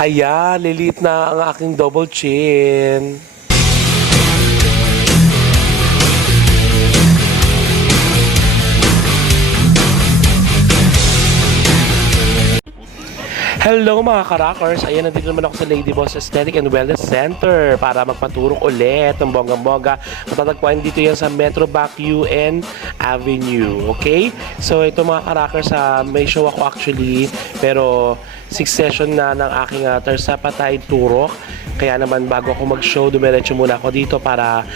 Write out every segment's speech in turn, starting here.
Ayan, lilit na ang aking double chin. Hello mga ka-rockers! Ayan, nandito naman ako sa Lady Boss Aesthetic and Wellness Center para magpaturok ulit ng bonggang-bongga. Matatagpuan dito yan sa Metro Bank UN Avenue. Okay? So ito mga ka-rockers, may show ako actually, pero 6 session na ng aking tersapatide turok. Kaya naman bago ako mag-show, dumiretso muna ako dito para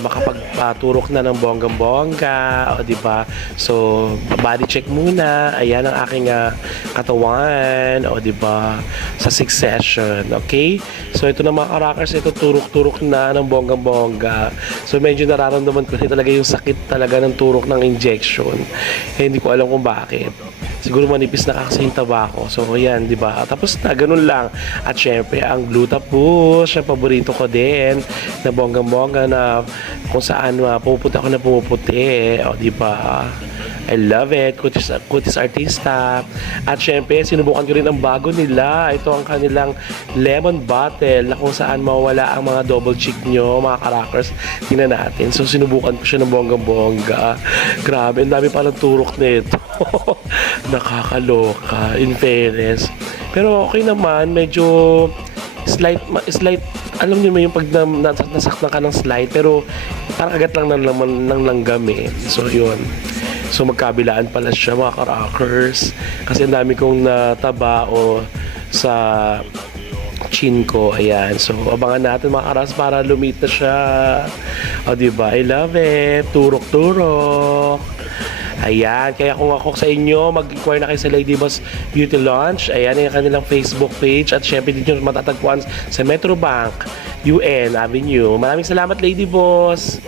makapagturok na ng bonggang-bongga. O diba? So body check muna. Ayan ang aking katawan. O diba? Sa 6 session. Okay? So ito na mga ka-rockers, ito turok-turok na ng bonggang-bongga. So medyo nararamdaman ko talaga yung sakit talaga ng turok ng injection. Hindi ko alam kung bakit. Siguro manipis na kasi yung tabako. So, ayan, di ba? Tapos na, ganun lang. At syempre, ang Glutapush, ang paborito ko din, na bonggang-bongga na kung saan pupunta ako na pumuputi. O, di ba? I love it. Cutis Artista. At syempre, sinubukan ko rin ang bago nila. Ito ang kanilang lemon bottle na kung saan mawala ang mga double cheek nyo, mga ka-rockers. Tingnan natin. So, sinubukan ko siya ng bonggang-bongga. Grabe, ang dami palang turok nito. Nakakaloka, in fairness. Pero okay naman, medyo slight, alam niyo yung pag nasaktan ka ng slight, pero parang agat lang ng langgam eh. So, yun. So, magkabilaan pala siya, mga ka-rockers. Kasi ang dami kong nataba o sa chin ko. Ayan. So, abangan natin mga karas para lumit na siya. O, diba? I love it. Turok-turok. Ayan, kaya kung ako sa inyo, mag-inquire na kayo sa Lady Boss Beauty Lounge. Ayan, yung kanilang Facebook page. At syempre, dito matatagpuan sa Metro Bank UN Avenue. Maraming salamat, Lady Boss!